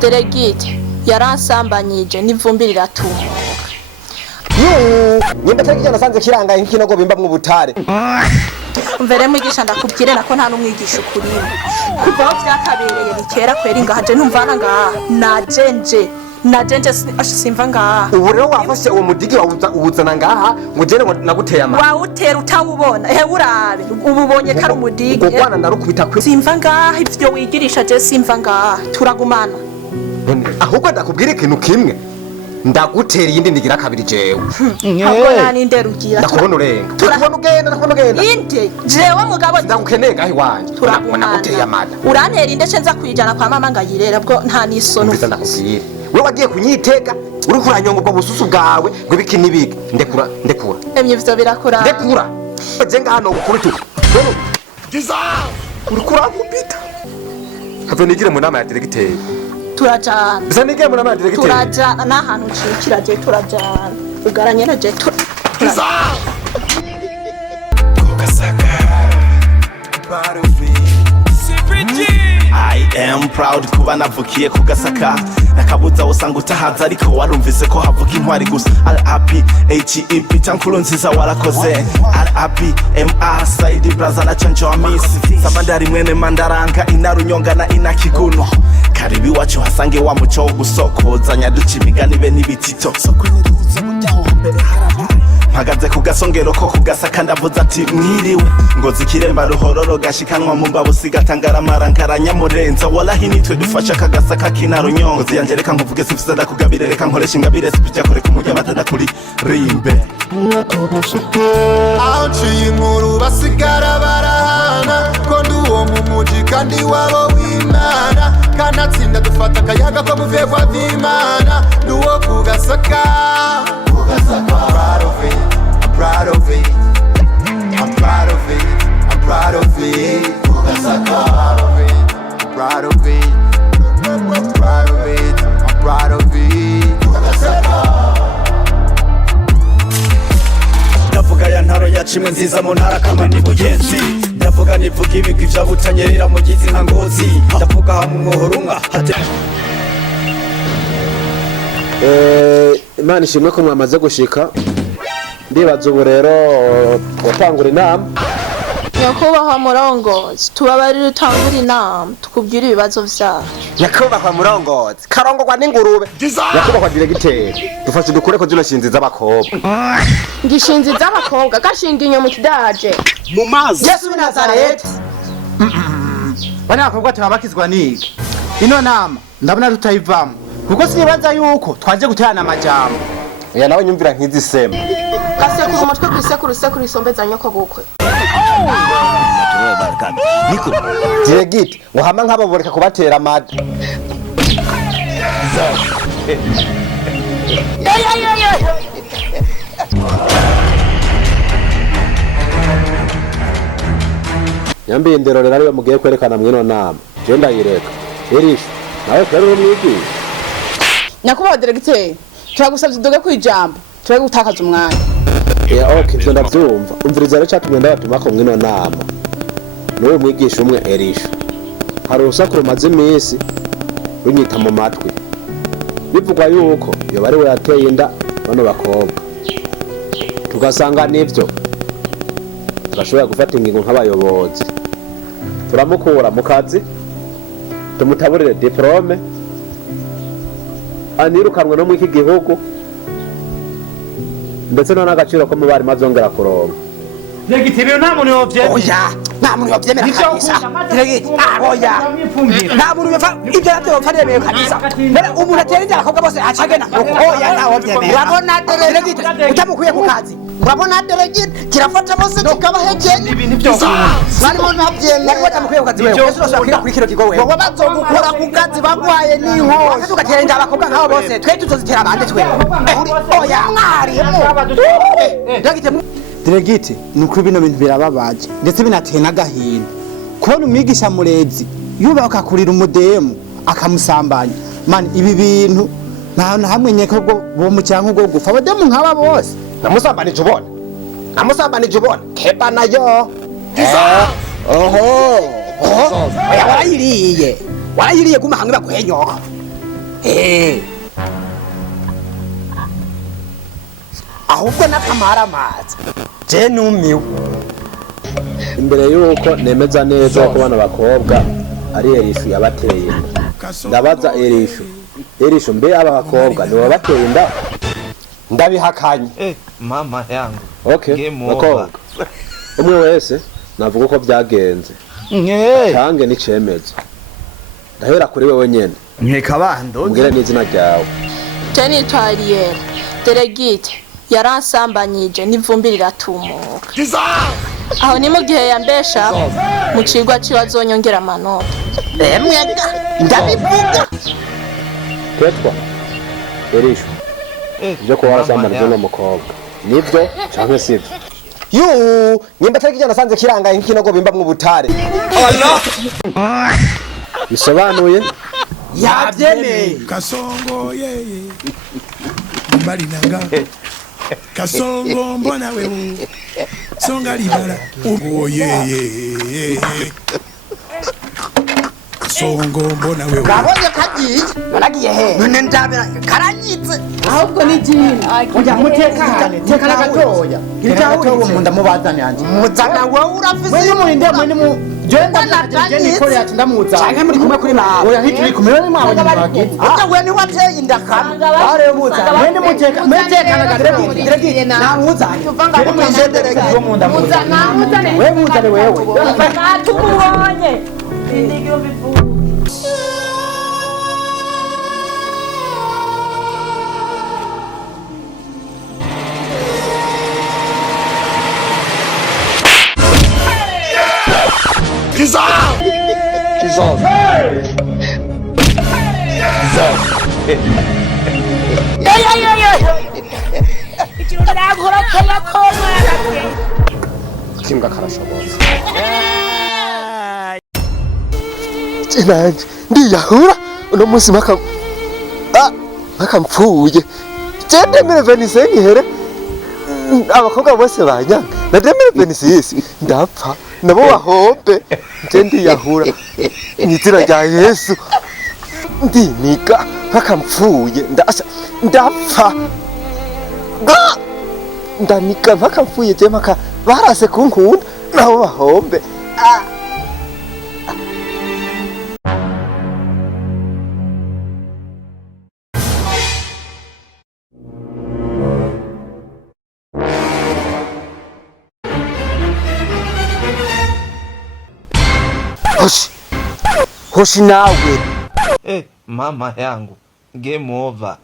Delegite yaransambanyije n'ivumbi riratumuka. Nyimba tekije nasanze kiranga nk'ikinogo bimba mu butare. Mvere mwigisha ndakubwire nako nta numwigisha ukuri. Kuva aho vyakabereye bikera kwera ingaje ntumvana ngaha. Najenje simva ngaha. Ubu rero wafashe uwo mudigi wawuzana ngaha ngo jene ngo naguteye amara. Wawutera utawubona. Urabe. Ububonye kari umudigi. Gogwana ndarukubita kwe. Simva ngaha ivyo wigirisha je simva ngaha. Turagumana. Ahubwo ndakubwira ikintu kimwe. Ndagutera iyindi ndigira kabiri jewe. Habona ninde rugira. Ndakubona urenga. Turabona ugenda. Inde jewe mugabo ndagukeneye gahi wanje. Turabona naguteye amada. Urantera inde cenza kwijana kwa mama ngayirera bwo nta nisono. Mbisa ndakubwira. Wewe wagiye kunyiteka uri kuranyonga ubwo bususu bwawe ngo ibiki nibiki. Ndekura. Emye ivyo birakura. Ndekura. Je ngano ukuritu. Giza. Uri kurakubita. Have nigire mu nama ya directeur. Turajana. Bisa nigire mu nama ya directeur. Turajana nahantu cikira je turajana. Ugaranye na je Giza. I am proud kuba navukiye ku Gasaka nakabuza usanga utahaza ariko warumvise ko havuka intwari gusa RAP HEP tankuru nziza warakoze RAP MR Saidi Braza na Chancho Amisi Sabandari mwene Mandaranga inarunyonga na inakiguno karibi wacu hasange wa muco wo gusokoza nyaduca imigani be n'ibitito sokweneruza mujyaho mbere haraba mpagaze ku gasongero ko ku Gasaka ndavuze ati mwiriwe ngo zikiremba ruhororo gashikanwa mu mbabu sigatangara marankaranya murenza wallahi nitwe dufasha kagasaka kinarunyongo ziyangereka nkuvuge sifisa ndakugabire reka nkoresha ingabire sipija kore kumujya batada kuri rimbe aciye inkuru basigara barahana ko ndi uwo mu muji kandi wabo w'Imana kanatsinda dufata akayaga ko muvuye kwa Imana ndi uwo ku Gasaka. I'm proud of it, I'm proud of it, I'm proud of it, I'm proud of it, I'm proud of it, I'm proud of it, I'm proud of it, I'm proud of it. ndavuga ya ntaro yacimwe nziza mu ntara kama ni bugenzi ndavuga nivuga ibigwi vya butanyerera mu gizi nka Ngozi ndavuga hamwe umuhorunga Imana ishimwe ko mwamaze gushika ndibaza ubu rero watangura inama. Nyakubahwa murongozi tubabarira utangura inama tukubwira ibibazo vyacu. Nyakubahwa murongozi karongorwa n'ingurube. Nyakubahwa directeur dufashe dukure ko zino shinzi z'abakobwa. Ngishinzi z'abakobwa gashinga inyo kidaje Mu mazi. Yesu w'i Nazareti. Bane bakobwa turabakizwa niki. Ino nama ndabona tutayivamo. Kuko sinibaza yuko twaje guterana amajambo. Ya nawe nyumvira nkizi sema. Kasekuru umutwe kwisekuru isombeza nyoko gukwe. Niko. Diregite uhama nk'abo boreka kubatera amada. Yambiye indero rero ariwe mugiye kwerekana mwino nama. Je ndayireka. Erisha nawe kwero umwigisha. Nyakubahwa directeur turagusabye doge kwijambo turi gutakaza umwanya. Okay byo ndabyumva. Umviriza rero cyatumye ndabatuma ko mwino nama. N'uwo mwigisha umwe Erisha. Hari urusakuru maze iminsi runyita mu matwi. Bivugwa yuko iyo bari we yateye inda bano bakobwa. Tugasanga nivyo. Turashobora gufata ingingo nk'abayobozi. Turamukura mu kazi. Tumutaburire diplome. Anirukanwe no mu iki gihugu. Ndetse no n'agaciro ko mu bari mazongera kuronka. Negitibiro nta muntu yovyemera. Oya, nta muntu yovyemera kabisa. Diregite, oya. Nta muntu yovyemera. Ibyo yatyo yovyemera kabisa. Mbere umuntu atera inzara akobwa bose acagena. Oya, nta wovyemera. Urabona Diregite, utamukuye ku kazi. urabona Diregite kirafata bose tukabahekenya. Ibintu byose. Bari mu ntabyemera. Nari watamukuye ku kazi wewe. Ese urashaka kuri kino kigo wewe. Wowe bazogukora ku kazi bagwaye n'inkozi. Ese tugatera inzara abakobwa nk'abo bose. Twe tuzozitera abandi twe. Oya, mwarimu. Diregite Diregite nuko bino bintu birababaje ndetse binateye n'agahinda kubona umwigisha murezi yubaka kurira umudemu akamusambanya man ibi bintu nta hamwe nyeko bo mu cyanko go gufa abademu nk'aba bose namusambanije ubona keba nayo oho warayiriye kuma hamwe baguhenyoka ahubwo n'akamara amazi je numiwe imbere yuko nemeza neza ko bana bakobwa ari Erishu yabateye ndabaza Erishu mbe aba bakobwa ni wabateye inda ndabihakanye mama yangu okay bakobwa umwe wese navuga uko byagenze kange n'icemeza ndahera kuri wewe nyene nkekabando mbwira n'izina ryawe Jenny Twariel Delegite yaransambanyije n'ivumbi riratumuka aho ni mu gihe yambesha mu cigwa azonyongera amanota ndabivuga Petwa Erishu ibyo ko warasambanyije n'umukobwa nibyo canke sivyo nyimba atari kijana nasanze kirangaye nk'ikinogo bimba mu butare bisobanuye yabyemeye Kasongo yeye mbali nanga Kasongo mbona wewe songa libala oh yeye Kasongo mbona wewe nabonye kagiye naragiye he none ndabera karanyitse ahubwo ni jini Ujya mutekane tekana gatoya gitoya mu ndamubazana yanje muzana wowe urafise mwe murinde mwe mu je nikore yacu ndamuza canke muri kumwe kuri mama oya ntituri kumwe ni mwawe nyabagize we ni wateye indakana bare muza mwe mutekana gatoya namuzanye mwe mwijenderege zo mu ndamuza we muzane wewe natumubonye indigiro bivuga kimbwa karashobotse Nanje ndiyahura uno munsi mpfuye ndemere Venise ngihere abakobwa bose banyanga ndemere Venise ndapfa nabo bahombe ndiyahura mw'izina rya Yesu ndiniga mpfuye ndapfa ndaniga mpfuye je barase kunkunda nabo bahombe Hoshi nawe mama yangu game over